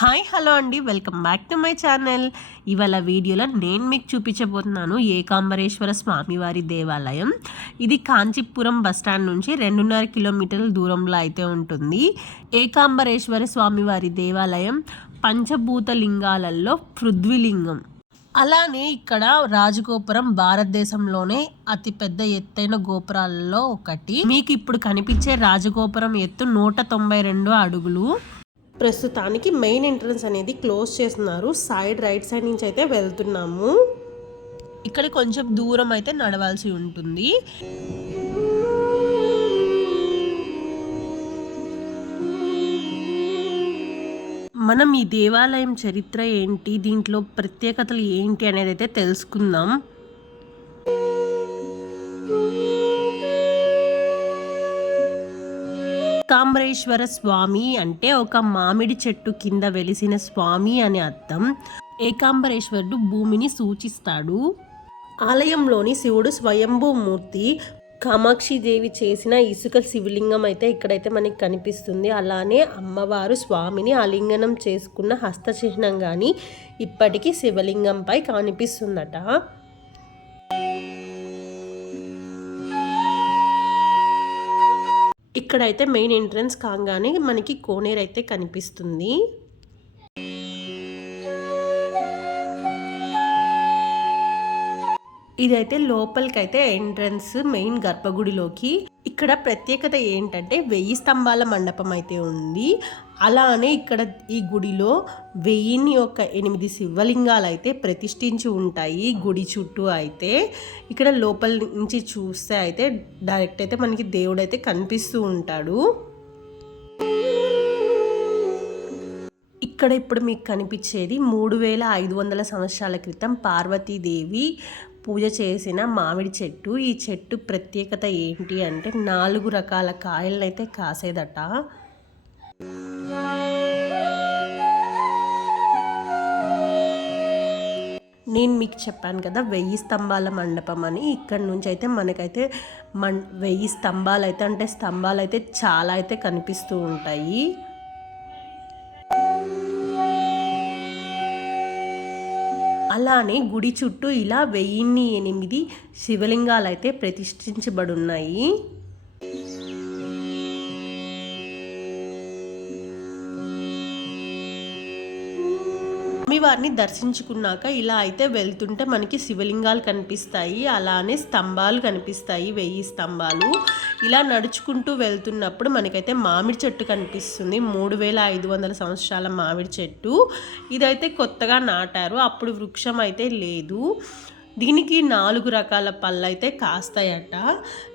Hi hello అండి, welcome back to my channel. ఇవాళ వీడియోలో నేను మీకు చూపించబోతున్నాను ఏకాంబరేశ్వర స్వామివారి దేవాలయం. ఇది కాంచీపురం బస్టాండ్ నుంచి 2.5 కిలోమీటర్ల దూరంలో అయితే ఉంటుంది. ఏకాంబరేశ్వర స్వామివారి దేవాలయం పంచభూత లింగాలలో పృథ్వీలింగం. అలానే ఇక్కడ రాజగోపురం భారతదేశంలోనే అతిపెద్ద ఎత్తైన గోపురాలలో ఒకటి. మీకు ఇప్పుడు కనిపించే రాజగోపురం ఎత్తు 192 అడుగులు. ప్రస్తుతానికి మెయిన్ ఎంట్రన్స్ అనేది క్లోజ్ చేస్తున్నారు. రైట్ సైడ్ నుంచి అయితే వెళ్తున్నాము. ఇక్కడ కొంచెం దూరం అయితే నడవాల్సి ఉంటుంది. మనం ఈ దేవాలయం చరిత్ర ఏంటి, దీంట్లో ప్రత్యేకతలు ఏంటి అనేది అయితే తెలుసుకుందాం. ఏకాంబరేశ్వర స్వామి అంటే ఒక మామిడి చెట్టు కింద వెలిసిన స్వామి అని అర్థం. ఏకాంబరేశ్వరుడు భూమిని సూచిస్తాడు. ఆలయంలోని శివుడు స్వయంభూమూర్తి. కామాక్షిదేవి చేసిన ఇసుక శివలింగం అయితే ఇక్కడైతే మనకి కనిపిస్తుంది. అలానే అమ్మవారు స్వామిని ఆలింగనం చేసుకున్న హస్తచిహ్నం కానీ ఇప్పటికీ శివలింగంపై కనిపిస్తుందట. ఇక్కడైతే మెయిన్ ఎంట్రన్స్ కాగానే మనకి కోనేరు అయితే కనిపిస్తుంది. ఇదైతే లోపలికైతే ఎంట్రన్స్ మెయిన్ గర్భగుడిలోకి. ఇక్కడ ప్రత్యేకత ఏంటంటే 1000 స్తంభాల మండపం అయితే ఉంది. అలానే ఇక్కడ ఈ గుడిలో 1008 శివలింగాలు అయితే ప్రతిష్ఠించి ఉంటాయి. గుడి చుట్టూ అయితే ఇక్కడ లోపల నుంచి చూస్తే అయితే డైరెక్ట్ అయితే మనకి దేవుడు అయితే కనిపిస్తూ ఉంటాడు. ఇక్కడ ఇప్పుడు మీకు కనిపించేది 3500 సంవత్సరాల క్రితం పార్వతీదేవి పూజ చేసిన మామిడి చెట్టు. ఈ చెట్టు ప్రత్యేకత ఏంటి అంటే 4 రకాల కాయలను అయితే కాసేదట. నేను మీకు చెప్పాను కదా 1000 స్తంభాల మండపం అని. ఇక్కడ నుంచి అయితే మనకైతే 1000 స్తంభాలు అయితే అంటే స్తంభాలు అయితే చాలా అయితే కనిపిస్తూ ఉంటాయి. అలానే గుడి చుట్టూ ఇలా 1008 శివలింగాలు అయితే ప్రతిష్ఠించబడి ఉన్నాయి. స్వామివారిని దర్శించుకున్నాక ఇలా అయితే వెళ్తుంటే మనకి శివలింగాలు కనిపిస్తాయి. అలానే స్తంభాలు కనిపిస్తాయి, 1000 స్తంభాలు. ఇలా నడుచుకుంటూ వెళ్తున్నప్పుడు మనకైతే మామిడి చెట్టు కనిపిస్తుంది. 3500 సంవత్సరాల మామిడి చెట్టు. ఇదైతే కొత్తగా నాటారు, అప్పుడు వృక్షం అయితే లేదు. దీనికి 4 రకాల పళ్ళు అయితే కాస్తాయట.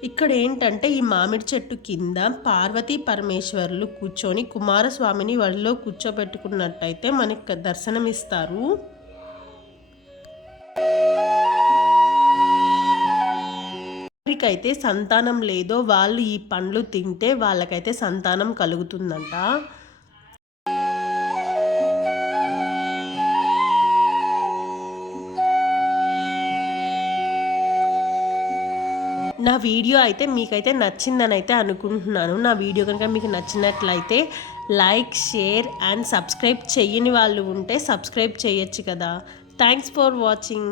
ఇక్కడ ఏంటంటే ఈ మామిడి చెట్టు కింద పార్వతీ పరమేశ్వరులు కూర్చొని కుమారస్వామిని వాళ్ళలో కూర్చోబెట్టుకున్నట్టయితే మనకి దర్శనమిస్తారు. ఎవరికైతే సంతానం లేదో వాళ్ళు ఈ పండ్లు తింటే వాళ్ళకైతే సంతానం కలుగుతుందంట. నా వీడియో అయితే మీకైతే నచ్చిందని అయితే అనుకుంటున్నాను. నా వీడియో కనుక మీకు నచ్చినట్లయితే లైక్, షేర్ అండ్ సబ్స్క్రైబ్ చేయని వాళ్ళు ఉంటే సబ్స్క్రైబ్ చేయొచ్చు కదా. Thanks for watching.